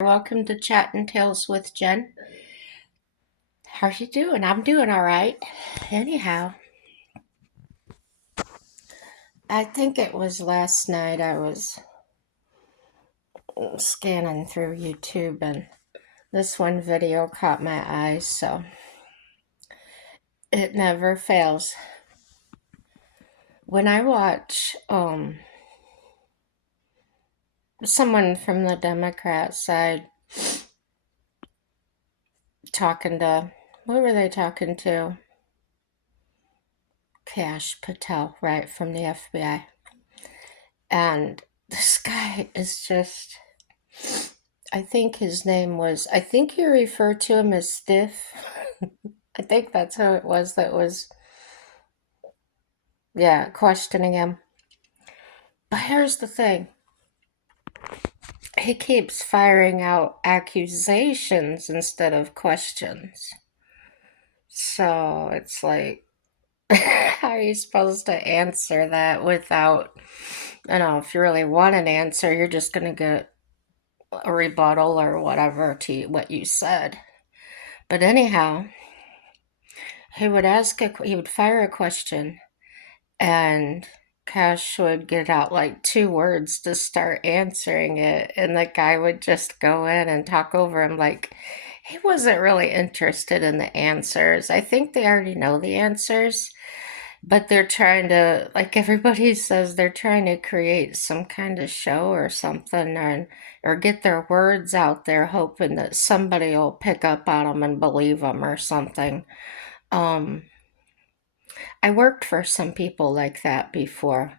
Welcome to Chatting Tales with Jen. How you doing? I'm doing all right. Anyhow, I think it was last night I was scanning through YouTube and this one video caught my eye, so it never fails. When I watch someone from the Democrat side talking to, who were they talking to? Kash Patel, right, from the FBI. And this guy is just, I think his name was, I think you referred to him as Stiff. I think that's who it was that was, yeah, questioning him. But here's the thing, he keeps firing out accusations instead of questions. So it's like, how are you supposed to answer that without, if you really want an answer, you're just going to get a rebuttal or whatever to what you said. But anyhow, he would fire a question, and Cash would get out like 2 words to start answering it, and the guy would just go in and talk over him like he wasn't really interested in the answers. I think they already know the answers, but they're trying to, like everybody says, they're trying to create some kind of show or something, or get their words out there, hoping that somebody will pick up on them and believe them or something. Um, I worked for some people like that before.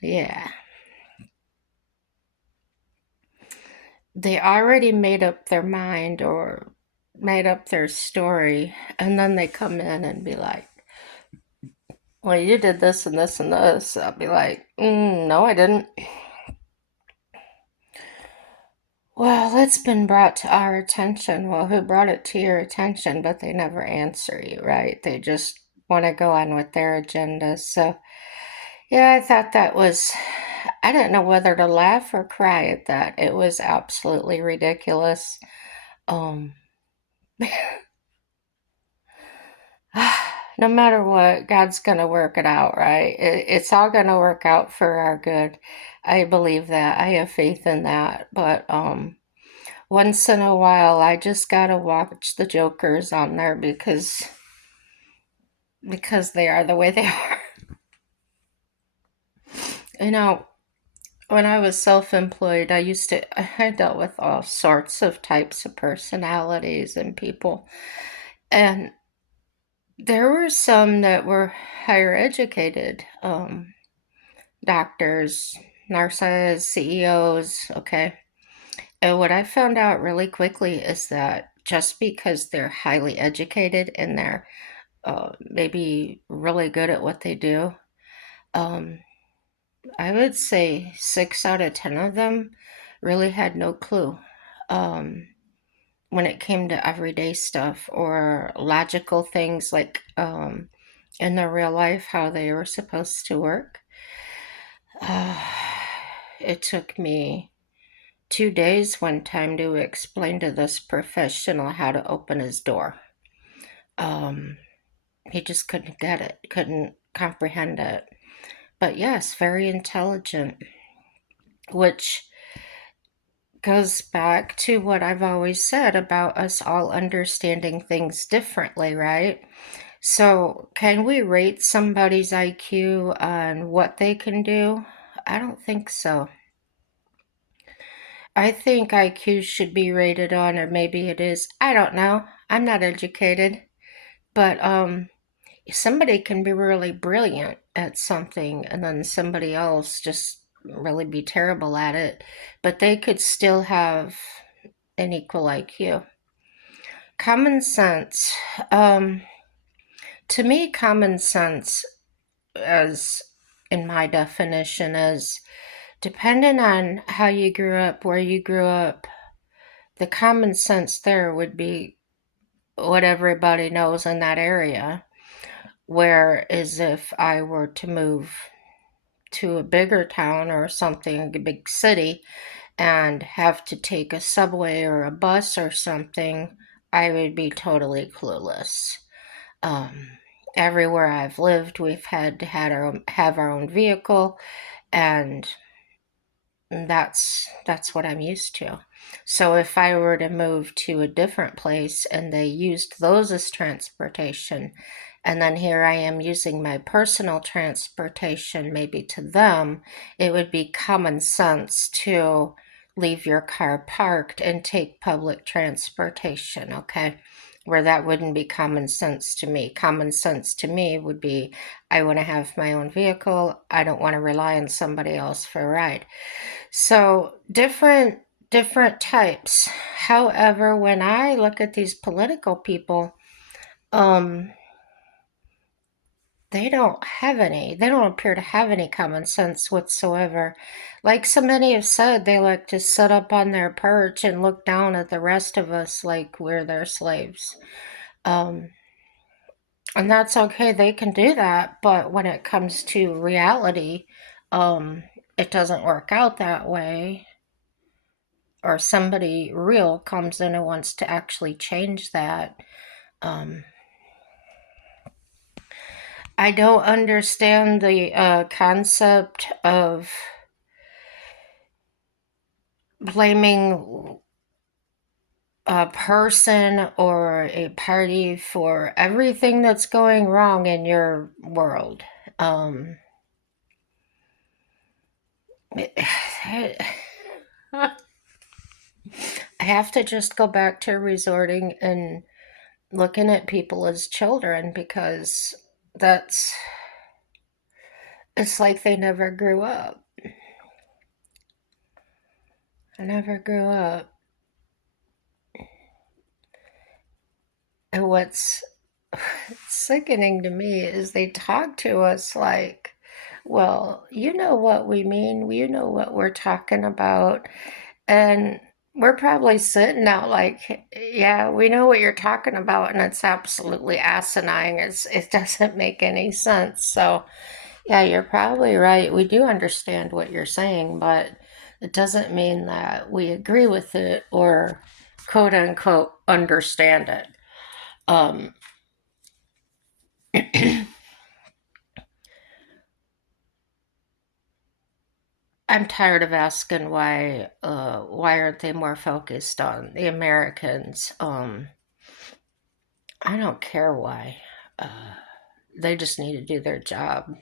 Yeah. They already made up their mind or made up their story, and then they come in and be like, well, you did this and this and this. I'll be like, no, I didn't. Well, it's been brought to our attention. Well, who brought it to your attention? But they never answer you, right? They just want to go on with their agenda. So, yeah, I thought that was, I didn't know whether to laugh or cry at that. It was absolutely ridiculous. Um, no matter what, God's going to work it out, right? It's all going to work out for our good. I believe that. I have faith in that. But once in a while, I just got to watch the jokers on there because they are the way they are. You know, when I was self-employed, I dealt with all sorts of types of personalities and people. And there were some that were higher educated, doctors, nurses, CEOs, okay? And what I found out really quickly is that just because they're highly educated and they're maybe really good at what they do, um, I would say 6 out of 10 of them really had no clue um, when it came to everyday stuff or logical things like in their real life how they were supposed to work. Uh, it took me 2 days one time to explain to this professional how to open his door. Um, he just couldn't get it, couldn't comprehend it. But yes, very intelligent, which goes back to what I've always said about us all understanding things differently, right? So, can we rate somebody's IQ on what they can do? I don't think so. I think IQ should be rated on, or maybe it is. I don't know. I'm not educated. But somebody can be really brilliant at something, and then somebody else just really be terrible at it, but they could still have an equal IQ. Common sense. Um, to me, common sense, as in my definition, is depending on how you grew up, where you grew up, the common sense there would be what everybody knows in that area. Whereas if I were to move to a bigger town or something, a big city, and have to take a subway or a bus or something, I would be totally clueless. Um, Everywhere I've lived, we've have our own vehicle, and that's what I'm used to. So if I were to move to a different place and they used those as transportation, and then here I am using my personal transportation maybe to them, it would be common sense to leave your car parked and take public transportation, okay? Where that wouldn't be common sense to me. Common sense to me would be I want to have my own vehicle. I don't want to rely on somebody else for a ride. So different types. However, when I look at these political people, um, they don't appear to have any common sense whatsoever. Like so many have said, they like to sit up on their perch and look down at the rest of us like we're their slaves. Um, and that's okay, they can do that, but when it comes to reality, um, it doesn't work out that way. Or somebody real comes in and wants to actually change that. Um, I don't understand the concept of blaming a person or a party for everything that's going wrong in your world. Um, I have to just go back to resorting and looking at people as children because that's it's like they never grew up. I never grew up. And what's sickening to me is they talk to us like, well, you know what we mean, you know what we're talking about. And we're probably sitting out like, yeah, we know what you're talking about, and it's absolutely asinine. It doesn't make any sense. So, yeah, you're probably right. We do understand what you're saying, but it doesn't mean that we agree with it or quote unquote understand it. Um, I'm tired of asking why aren't they more focused on the Americans? I don't care why. Uh, they just need to do their job.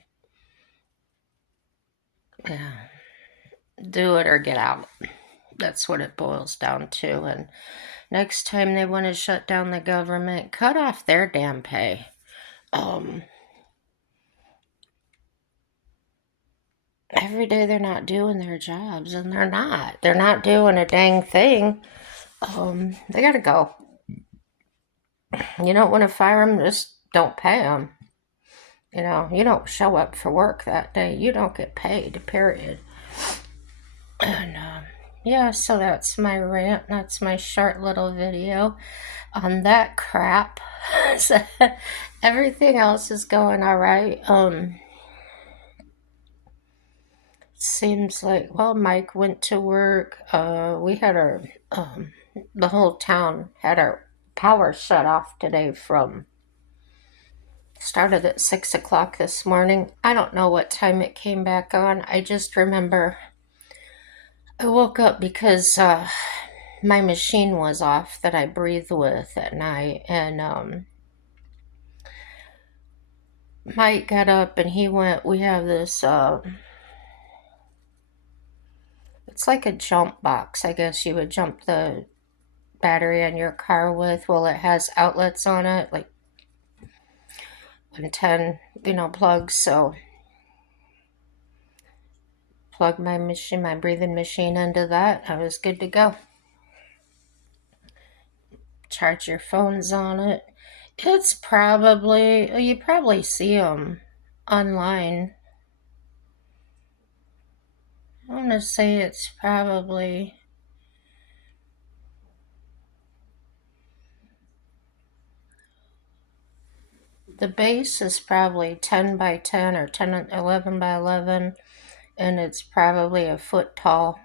Yeah, do it or get out. That's what it boils down to. And next time they want to shut down the government, cut off their damn pay. Um, every day they're not doing their jobs, and they're not. They're not doing a dang thing. They gotta go. You don't want to fire them, just don't pay them. You don't show up for work that day, you don't get paid, period. And yeah, so that's my rant. That's my short little video on that crap. So, everything else is going all right. Seems like, well, Mike went to work. We had the whole town had our power shut off today from started at 6 o'clock this morning. I don't know what time it came back on. I just remember I woke up because my machine was off that I breathe with at night, and Mike got up and he went. We have this. It's like a jump box. I guess you would jump the battery on your car with. Well, it has outlets on it, like 10, plugs. So plug my breathing machine into that. I was good to go. Charge your phones on it. It's probably, you probably see them online. I want to say it's probably, the base is probably 10 by 10 or 10, 11 by 11, and it's probably a foot tall.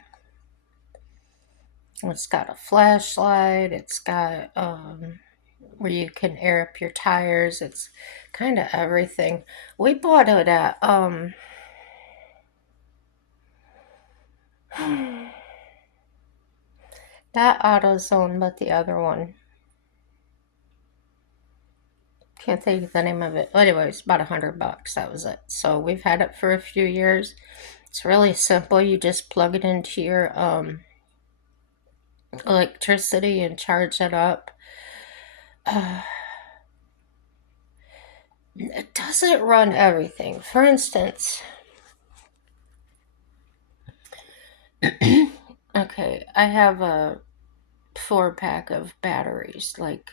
It's got a flashlight. It's got where you can air up your tires. It's kind of everything. We bought it at not AutoZone, but the other one. Can't think of the name of it. Anyway, it's about $100. That was it. So we've had it for a few years. It's really simple. You just plug it into your electricity and charge it up. Uh, it doesn't run everything. For instance, okay, I have a 4 pack of batteries, like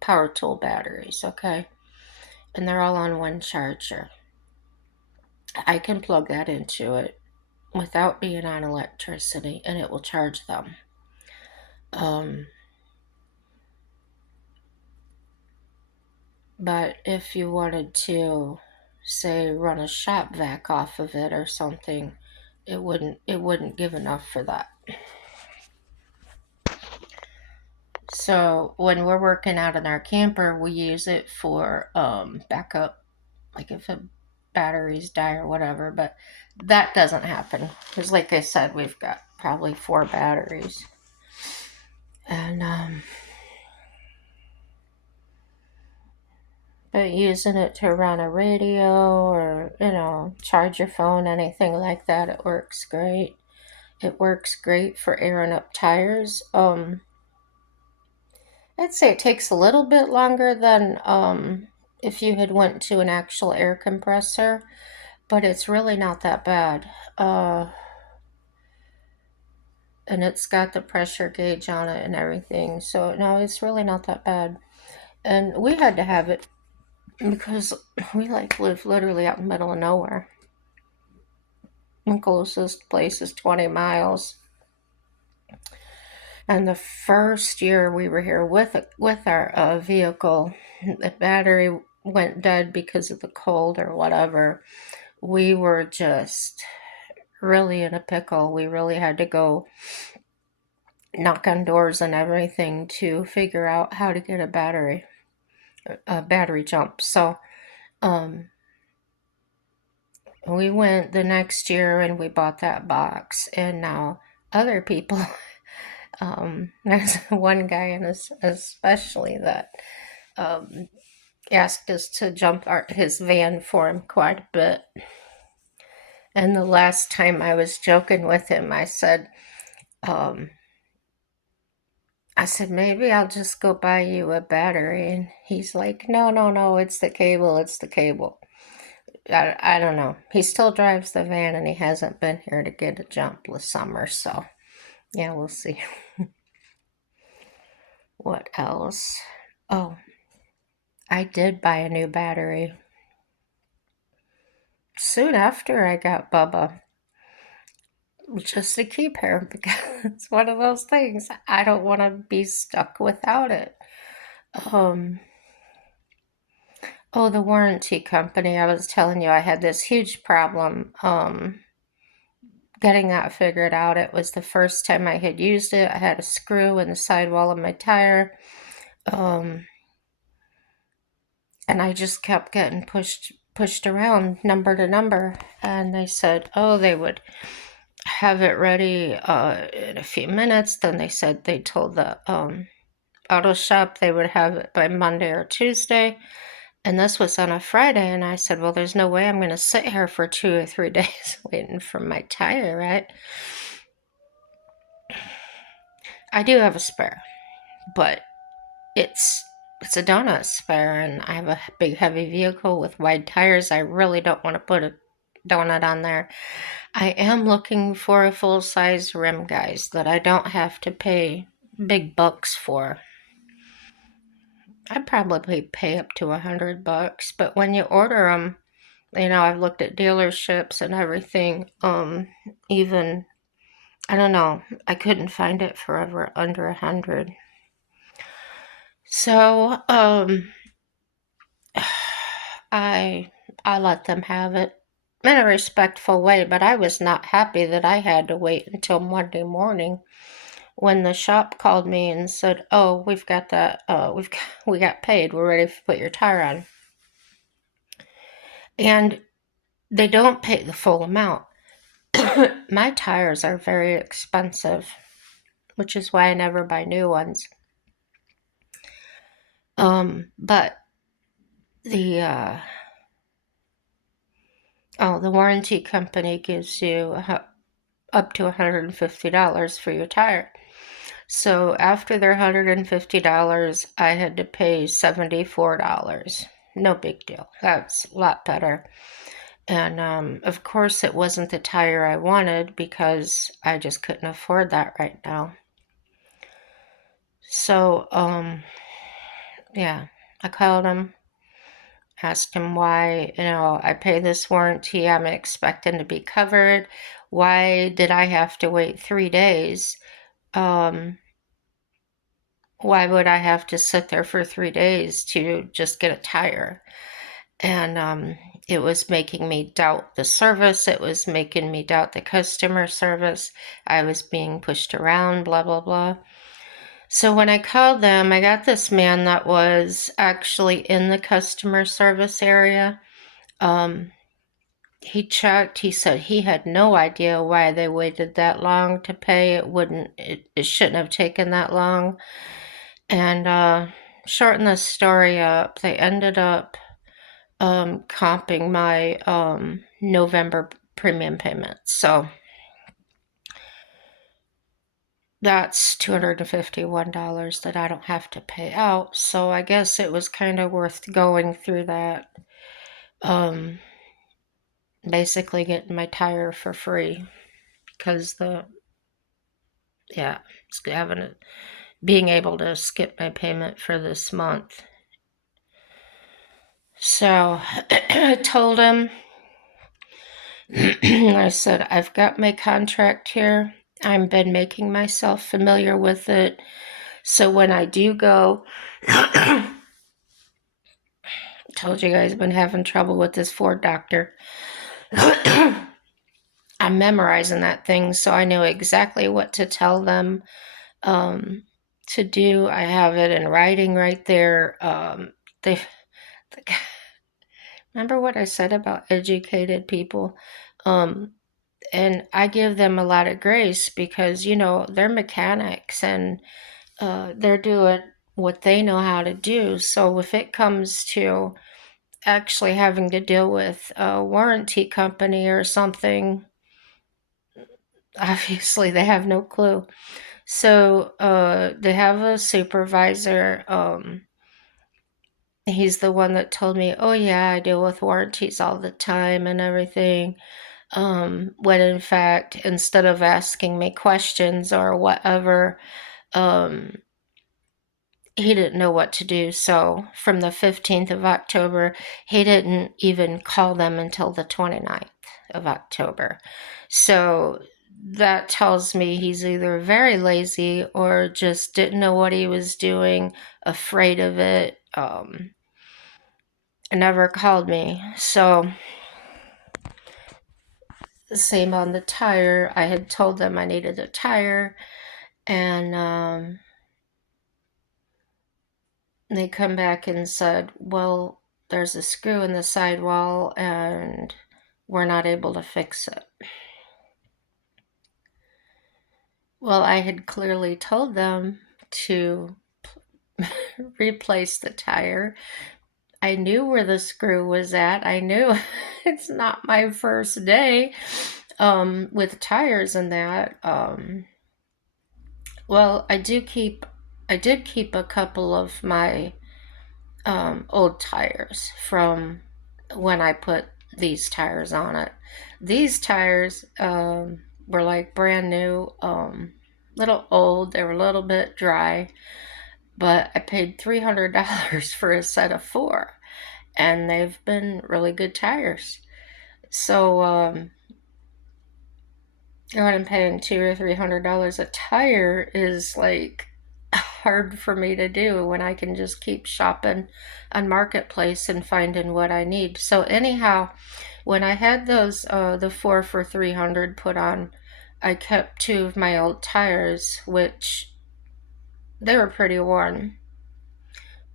power tool batteries, okay? And they're all on one charger. I can plug that into it without being on electricity and it will charge them. Um, but if you wanted to, say, run a shop vac off of it or something, it wouldn't give enough for that. So when we're working out in our camper, we use it for backup, like if a batteries die or whatever. But that doesn't happen because, like I said, we've got probably 4 batteries, and but using it to run a radio or charge your phone, anything like that, it works great. It works great for airing up tires. I'd say it takes a little bit longer than if you had went to an actual air compressor, but it's really not that bad. And it's got the pressure gauge on it and everything. So no, it's really not that bad. And we had to have it because we live literally out in the middle of nowhere. The closest place is 20 miles. And the first year we were here with our vehicle, the battery went dead because of the cold or whatever. We were just really in a pickle. We really had to go knock on doors and everything to figure out how to get a battery jump. So um, we went the next year and we bought that box, and now other people. There's one guy, and especially that um, asked us to jump his van for him quite a bit. And the last time I was joking with him, um, I said, maybe I'll just go buy you a battery. And he's like, no, no, no, it's the cable, it's the cable. I don't know. He still drives the van and he hasn't been here to get a jump this summer. So, yeah, we'll see. What else? Oh, I did buy a new battery soon after I got Bubba, just to keep her because it's one of those things. I don't want to be stuck without it. Um, oh, the warranty company. I was telling you I had this huge problem getting that figured out. It was the first time I had used it. I had a screw in the sidewall of my tire. Um, and I just kept getting pushed around number to number. And they said, oh, they would have it ready in a few minutes. Then they said they told the auto shop they would have it by Monday or Tuesday. And this was on a Friday, and I said, well, there's no way I'm going to sit here for 2 or 3 days waiting for my tire, right? I do have a spare, but it's a donut spare, and I have a big heavy vehicle with wide tires. I really don't want to put a donut on there. I am looking for a full-size rim, guys, that I don't have to pay big bucks for. I'd probably pay up to $100, but when you order them, I've looked at dealerships and everything. Even I don't know, I couldn't find it forever under 100. So, I I let them have it in a respectful way, but I was not happy that I had to wait until Monday morning when the shop called me and said, "Oh, we've got that. We got paid. We're ready to put your tire on," and they don't pay the full amount. My tires are very expensive, which is why I never buy new ones. But the the warranty company gives you up to $150 for your tire. So after their $150, I had to pay $74. No big deal. That's a lot better. And of course, it wasn't the tire I wanted because I just couldn't afford that right now. So, yeah, I called him, asked him why, I pay this warranty, I'm expecting to be covered. Why did I have to wait 3 days? Why would I have to sit there for 3 days to just get a tire? And it was making me doubt the service. It was making me doubt the customer service. I was being pushed around, blah, blah, blah. So when I called them, I got this man that was actually in the customer service area. He checked. He said he had no idea why they waited that long to pay. It shouldn't have taken that long. And shorten the story up, they ended up comping my November premium payment. So that's $251 that I don't have to pay out. So I guess it was kind of worth going through that. Basically getting my tire for free because being able to skip my payment for this month. So I told him, I said, I've got my contract here. I've been making myself familiar with it. So when I do go, told you guys I've been having trouble with this Ford Doctor. I'm memorizing that thing, so I know exactly what to tell them to do. I have it in writing right there. Remember what I said about educated people? And I give them a lot of grace because, they're mechanics and they're doing what they know how to do. So if it comes to actually having to deal with a warranty company or something, obviously they have no clue. So they have a supervisor. He's the one that told me, oh yeah, I deal with warranties all the time and everything. When in fact, instead of asking me questions or whatever, he didn't know what to do. So from the 15th of October, he didn't even call them until the 29th of October. So that tells me he's either very lazy or just didn't know what he was doing, afraid of it, never called me. So the same on the tire. I had told them I needed a tire, and they come back and said, well, there's a screw in the sidewall and we're not able to fix it. Well, I had clearly told them to replace the tire. I knew where the screw was at. I knew it's not my first day with tires and that. Well, I did keep a couple of my old tires from when I put these tires on it. These tires were like brand new, little old. They were a little bit dry, but I paid $300 for a set of 4, and they've been really good tires. So when I'm paying $200 or $300 a tire is like hard for me to do when I can just keep shopping on Marketplace and finding what I need. So anyhow, when I had those the 4 for $300 put on, I kept two of my old tires, which they were pretty worn.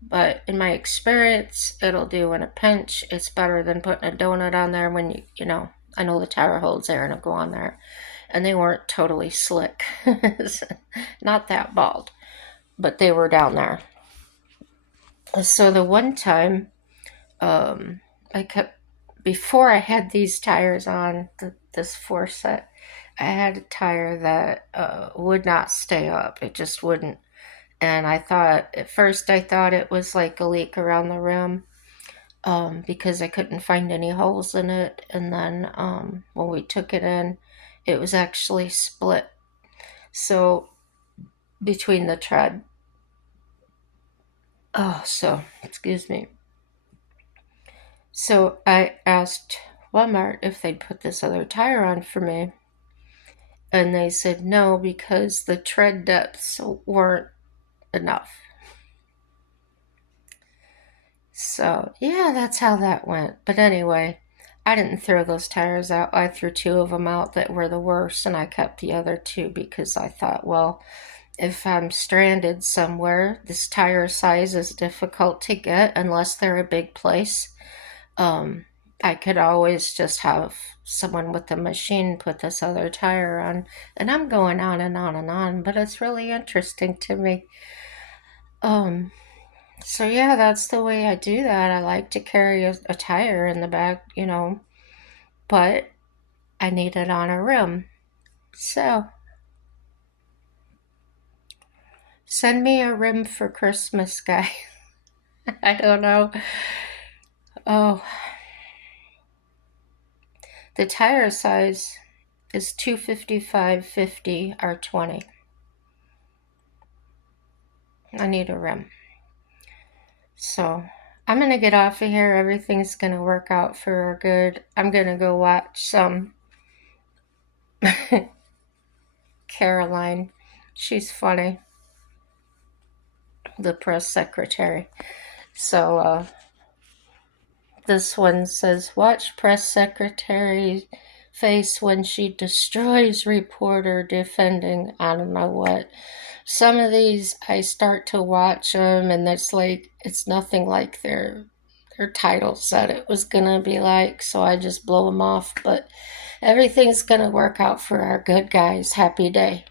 But in my experience, it'll do in a pinch. It's better than putting a donut on there when I know the tire holds there and it'll go on there. And they weren't totally slick. Not that bald, but they were down there. So the one time, um, I kept, before I had these tires on, this four set, I had a tire that would not stay up. It just wouldn't. And at first, I thought it was like a leak around the rim, because I couldn't find any holes in it. And then when we took it in, it was actually split. So between the tread. Excuse me. So I asked Walmart if they'd put this other tire on for me. And they said no, because the tread depths weren't enough. So, yeah, that's how that went. But anyway, I didn't throw those tires out. I threw two of them out that were the worst, and I kept the other two because I thought, well, if I'm stranded somewhere, this tire size is difficult to get unless they're a big place. Um, I could always just have someone with a machine put this other tire on. And I'm going on and on and on, but it's really interesting to me. Um, so yeah, that's the way I do that. I like to carry a tire in the back, but I need it on a rim. So send me a rim for Christmas, guy. I don't know. Oh, the tire size is 255/50 R20. I need a rim. So I'm gonna get off of here. Everything's gonna work out for good. I'm gonna go watch some Caroline. She's funny, the press secretary. So this one says, watch press secretary face when she destroys reporter defending I don't know what. Some of these I start to watch them and it's nothing like their title said it was gonna be like, so I just blow them off. But everything's gonna work out for our good guys. Happy day.